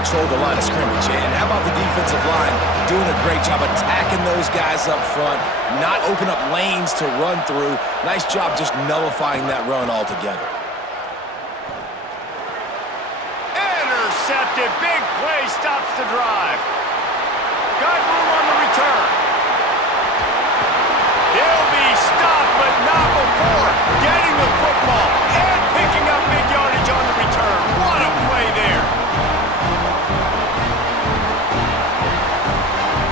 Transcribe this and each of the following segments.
control the line of scrimmage. And how about the defensive line doing a great job attacking those guys up front, not open up lanes to run through. Nice job just nullifying that run altogether. Intercepted. Big play stops the drive. Got room on the return. He'll be stopped, but not before getting the football and picking up big yardage on the return. What a play there.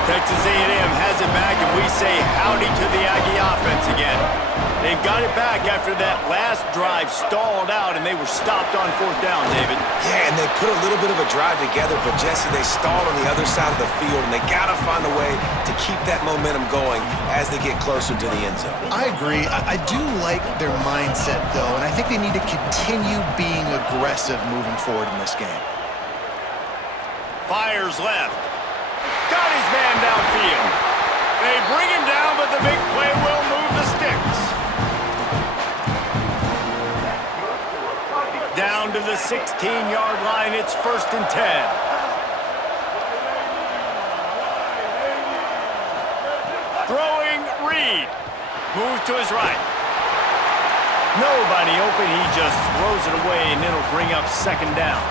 Texas A&M has it back, and we say howdy to the Aggie offense again. They've got it back after that last drive stalled out, and they were stopped on fourth down, David. Yeah, and they put a little bit of a drive together, but, Jesse, they stalled on the other side of the field, and they got to find a way to keep that momentum going as they get closer to the end zone. I agree. I do like their mindset, though, and I think they need to continue being aggressive moving forward in this game. Fires left. Got his man downfield. They bring him down, but the big play will move the sticks. Down to the 16-yard line. It's 1st and 10. Throwing Reed. Move to his right. Nobody open. He just throws it away, and it'll bring up 2nd down.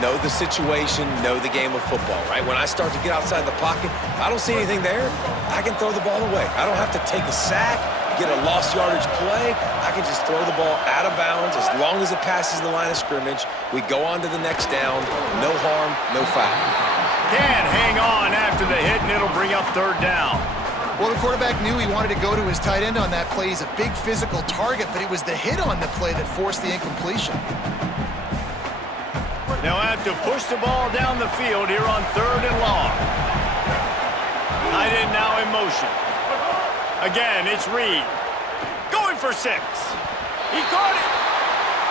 Know the situation, know the game of football, right? When I start to get outside the pocket, I don't see anything there, I can throw the ball away. I don't have to take a sack, get a lost yardage play. I can just throw the ball out of bounds as long as it passes the line of scrimmage. We go on to the next down. No harm, no foul. Can't hang on after the hit, and it'll bring up 3rd down. Well, the quarterback knew he wanted to go to his tight end on that play. He's a big physical target, but it was the hit on the play that forced the incompletion. They'll have to push the ball down the field here on 3rd and long. Tight end now in motion. Again, it's Reed. Going for 6. He caught it.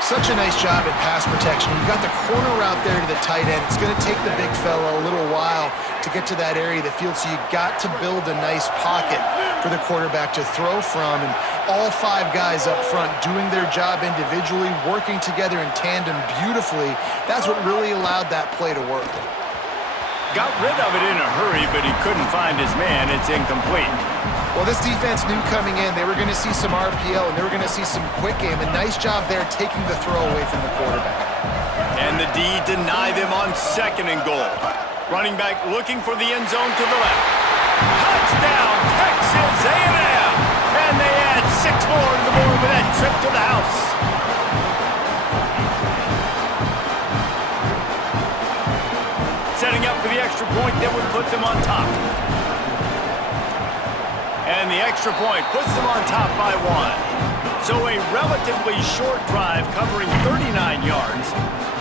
Such a nice job at pass protection. You've got the corner route there to the tight end. It's going to take the big fella a little while to get to that area of the field, so you got to build a nice pocket for the quarterback to throw from. And all 5 guys up front doing their job individually, working together in tandem beautifully. That's what really allowed that play to work. Got rid of it in a hurry, but he couldn't find his man. It's incomplete. Well, this defense knew coming in they were going to see some RPO and they were going to see some quick game. A nice job there taking the throw away from the quarterback. And the D deny them on 2nd and goal. Running back looking for the end zone to the left. Touchdown, Texas A&M! And they add 6 more to the board with that trip to the house. Setting up for the extra point that would put them on top. And the extra point puts them on top by 1. So a relatively short drive covering 39 yards,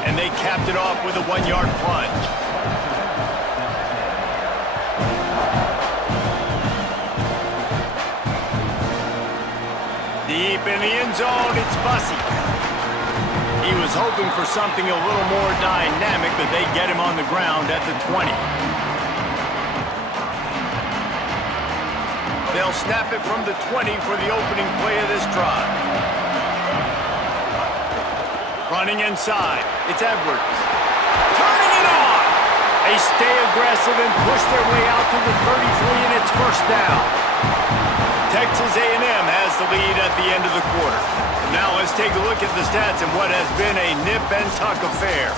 and they capped it off with a 1-yard plunge. Deep in the end zone, it's Bussey. He was hoping for something a little more dynamic, but they get him on the ground at the 20. They'll snap it from the 20 for the opening play of this drive. Running inside, it's Edwards. Turning it on! They stay aggressive and push their way out to the 33, and it's 1st down. Texas A&M has the lead at the end of the quarter. Now let's take a look at the stats in what has been a nip-and-tuck affair.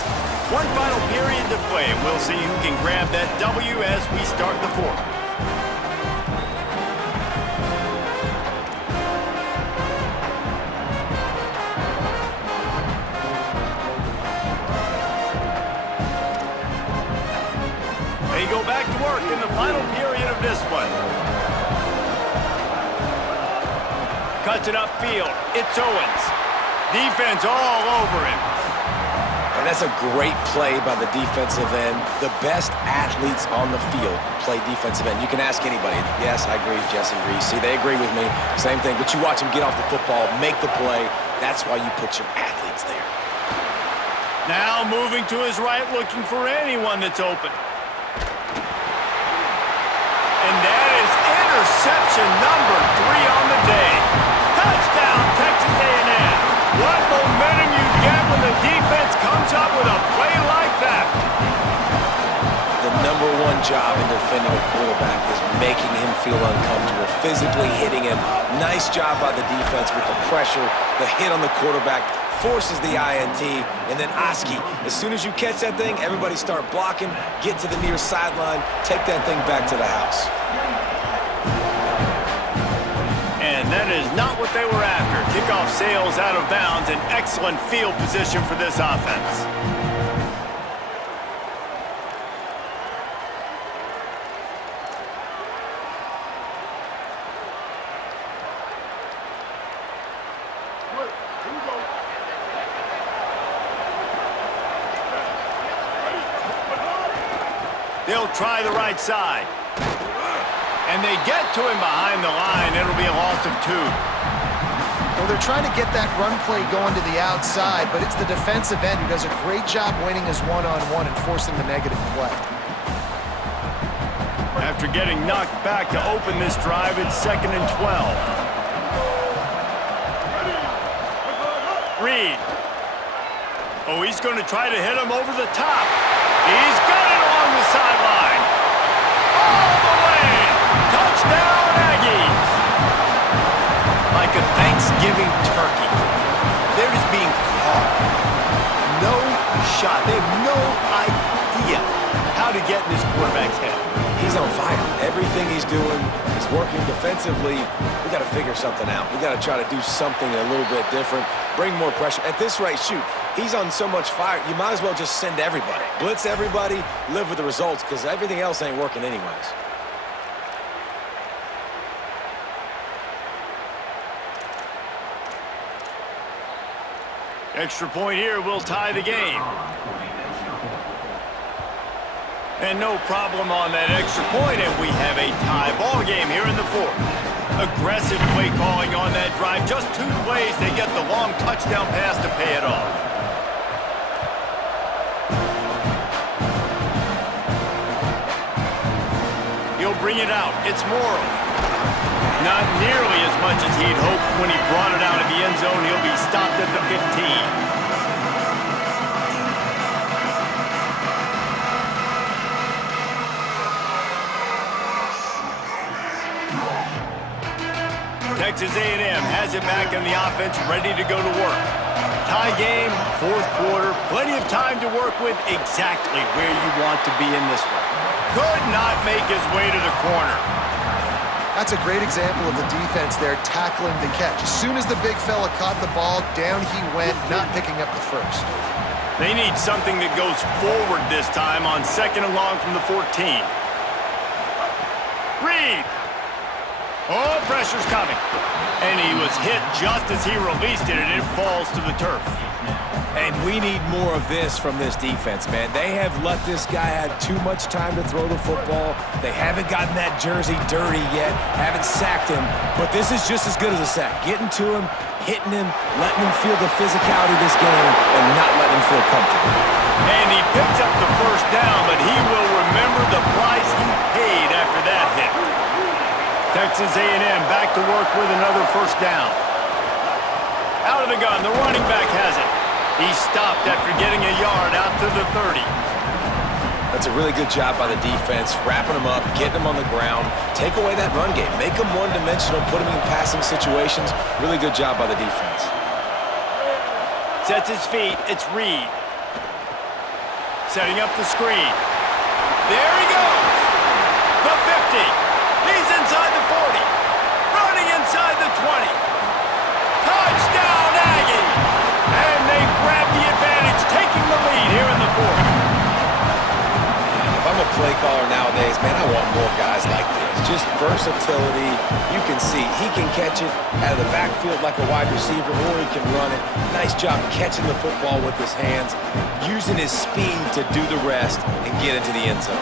One final period to play, and we'll see who can grab that W as we start the 4th. They go back to work in the final period of this one. Cuts it upfield. It's Owens. Defense all over him. And that's a great play by the defensive end. The best athletes on the field play defensive end. You can ask anybody. Yes, I agree, Jesse Reese. See, they agree with me. Same thing. But you watch them get off the football, make the play. That's why you put your athletes there. Now moving to his right, looking for anyone that's open. And that is interception number 3 on the day. Touchdown, Texas A&M. What momentum you get when the defense comes up with a play like that. job in defending a quarterback is making him feel uncomfortable, physically hitting him. Nice job by the defense with the pressure, the hit on the quarterback, forces the INT, and then Oski, as soon as you catch that thing, everybody start blocking, get to the near sideline, take that thing back to the house. And that is not what they were after. Kickoff sails out of bounds, an excellent field position for this offense. They'll try the right side. And they get to him behind the line. It'll be a loss of 2. Well, they're trying to get that run play going to the outside, but it's the defensive end who does a great job winning his one-on-one and forcing the negative play. After getting knocked back to open this drive, it's 2nd and 12. Reed. Oh, he's going to try to hit him over the top. He's got it along the sideline. All the way. Touchdown, Aggies. Like a Thanksgiving turkey. They're just being caught. No shot. They have no idea how to get in this quarterback's head. He's on fire. Everything he's doing is working defensively. We got to figure something out. We got to try to do something a little bit different, bring more pressure. At this rate, shoot, he's on so much fire, you might as well just send everybody. Blitz everybody, live with the results, because everything else ain't working anyways. Extra point here will tie the game. And no problem on that extra point, and we have a tie ball game here in the 4th. Aggressive play calling on that drive. Just 2 plays, they get the long touchdown pass to pay it off. He'll bring it out. It's Morrow. Not nearly as much as he'd hoped when he brought it out of the end zone. He'll be stopped at the 15. Texas A&M has it back in the offense, ready to go to work. Tie game, 4th quarter, plenty of time to work with, exactly where you want to be in this one. Could not make his way to the corner. That's a great example of the defense there tackling the catch. As soon as the big fella caught the ball, down he went, not picking up the first. They need something that goes forward this time on 2nd and long from the 14. Reed. Oh, pressure's coming. And he was hit just as he released it, and it falls to the turf. And we need more of this from this defense, man. They have let this guy have too much time to throw the football. They haven't gotten that jersey dirty yet, haven't sacked him, but this is just as good as a sack. Getting to him, hitting him, letting him feel the physicality of this game, and not letting him feel comfortable. And he picks up the first down, but he will remember the price he paid after that hit. Texas A&M back to work with another first down. Out of the gun, the running back has it. He stopped after getting a yard out to the 30. That's a really good job by the defense, wrapping him up, getting him on the ground, take away that run game, make him one-dimensional, put him in passing situations. Really good job by the defense. Sets his feet, it's Reed. Setting up the screen. There he goes! The 50. He's inside the 40. Running inside the 20. Touchdown, Aggies! And they grab the advantage, taking the lead here in the 4th. If I'm a play caller nowadays, man, I want more guys like this. Just versatility. You can see he can catch it out of the backfield like a wide receiver, or he can run it. Nice job catching the football with his hands, using his speed to do the rest and get into the end zone.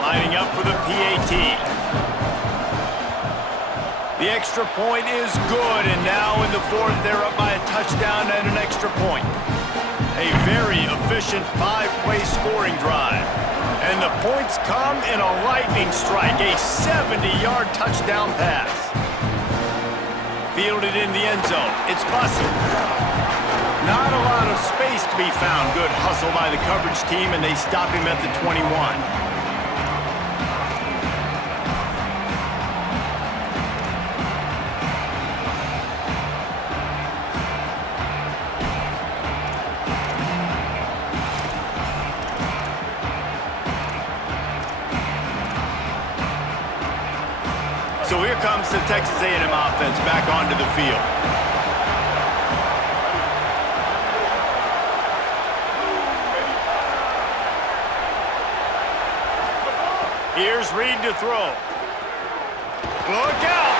Lining up for the PAT. The extra point is good, and now in the 4th, they're up by a touchdown and an extra point. A very efficient 5-play scoring drive. And the points come in a lightning strike, a 70-yard touchdown pass. Fielded in the end zone. It's Bussey. Not a lot of space to be found. Good hustle by the coverage team, and they stop him at the 21. So here comes the Texas A&M offense back onto the field. Here's Reed to throw. Look out!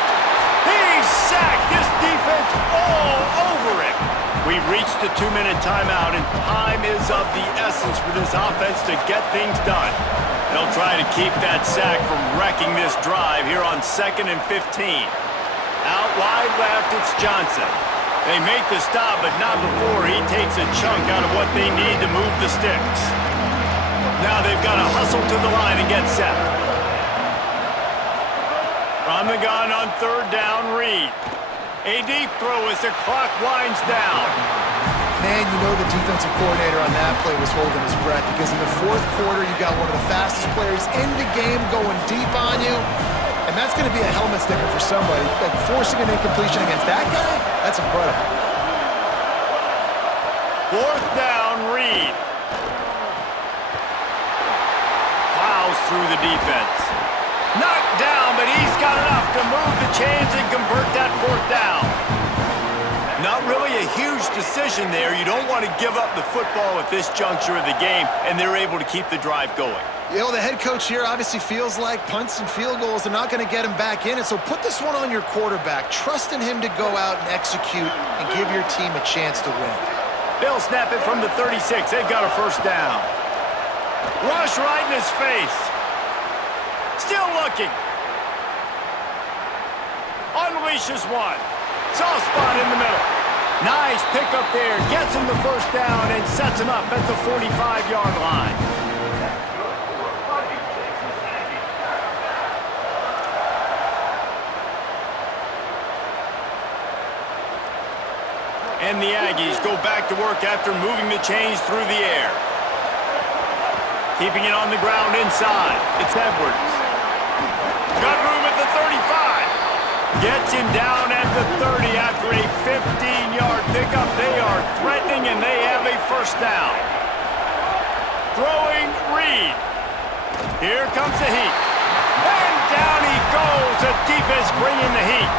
He's sacked! This defense all over him! We've reached the 2-minute timeout, and time is of the essence for this offense to get things done. They'll try to keep that sack from wrecking this drive here on 2nd and 15. Out wide left, it's Johnson. They make the stop, but not before he takes a chunk out of what they need to move the sticks. Now they've got to hustle to the line and get set. From the gun on 3rd down, Reed. A deep throw as the clock winds down. Man, you know the defensive coordinator on that play was holding his breath because in the 4th quarter, you got one of the fastest players in the game going deep on you, and that's going to be a helmet sticker for somebody. Like forcing an incompletion against that guy, that's incredible. 4th down, Reed. Plows through the defense. Knocked down, but he's got enough to move the chains and convert that 4th down. Not really a huge decision there. You don't want to give up the football at this juncture of the game, and they're able to keep the drive going. You know, the head coach here obviously feels like punts and field goals are not going to get him back in it, so put this one on your quarterback. Trust in him to go out and execute and give your team a chance to win. They'll snap it from the 36. They've got a 1st down. Rush right in his face. Still looking. Unleashes one. Soft spot in the middle. Nice pickup there. Gets him the 1st down and sets him up at the 45-yard line. And the Aggies go back to work after moving the chains through the air. Keeping it on the ground inside. It's Edwards. Got room at the 35. Gets him down at the 30 after a 15-yard pickup. They are threatening, and they have a 1st down. Throwing Reed. Here comes the heat. And down he goes. The defense bringing the heat.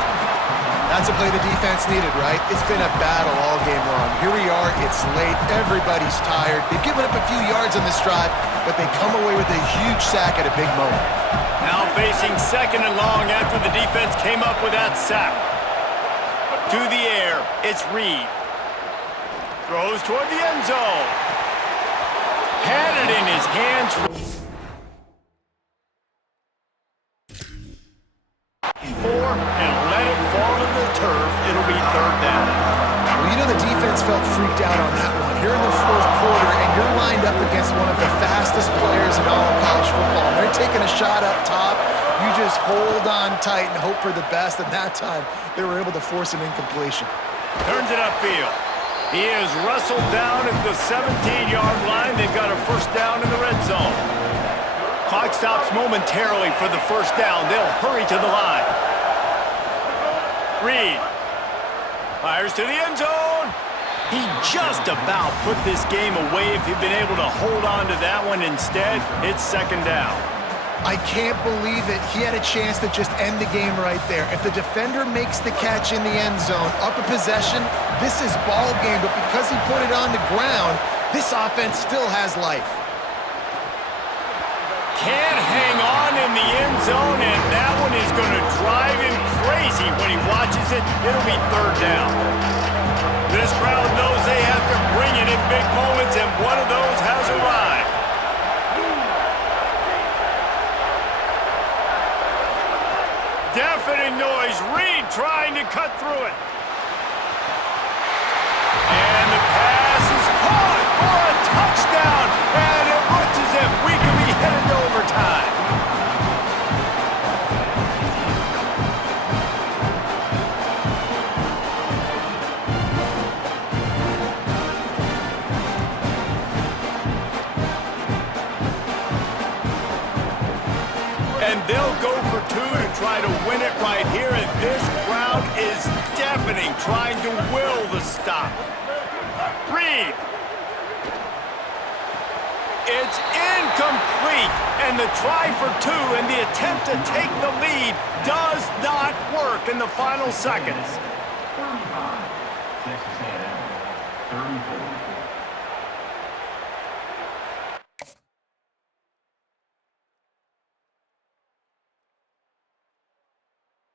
That's a play the defense needed, right? It's been a battle all game long. Here we are. It's late. Everybody's tired. They've given up a few yards on this drive, but they come away with a huge sack at a big moment. Now facing 2nd and long after the defense came up with that sack. To the air, it's Reed. Throws toward the end zone. Had it in his hands. 4 and let it fall to the turf. It'll be 3rd down. Well, you know the defense felt freaked out on that one. You're in the 4th quarter, and you're lined up against one of the fastest players in all of college football. They're taking a shot up top. You just hold on tight and hope for the best. And that time, they were able to force an incompletion. Turns it upfield. He is wrestled down at the 17-yard line. They've got a 1st down in the red zone. Clock stops momentarily for the 1st down. They'll hurry to the line. Reed fires to the end zone. He just about put this game away if he'd been able to hold on to that one. Instead, it's 2nd down. I can't believe it. He had a chance to just end the game right there. If the defender makes the catch in the end zone, up a possession, this is ball game. But because he put it on the ground, this offense still has life. Can't hang on in the end zone, and that one is going to drive him crazy when he watches it. It'll be 3rd down. This crowd knows they have to bring it in big moments, and one of those has arrived. Deafening noise. Reed trying to cut through it. And the pass is caught for a touchdown, and it looks as if we could be headed to overtime. And they'll go for 2 to try to win it right here, and this crowd is deafening, trying to will the stop. Reed. It's incomplete, and the try for 2 and the attempt to take the lead read does not work in the final seconds. 35, Texas A&M, 34.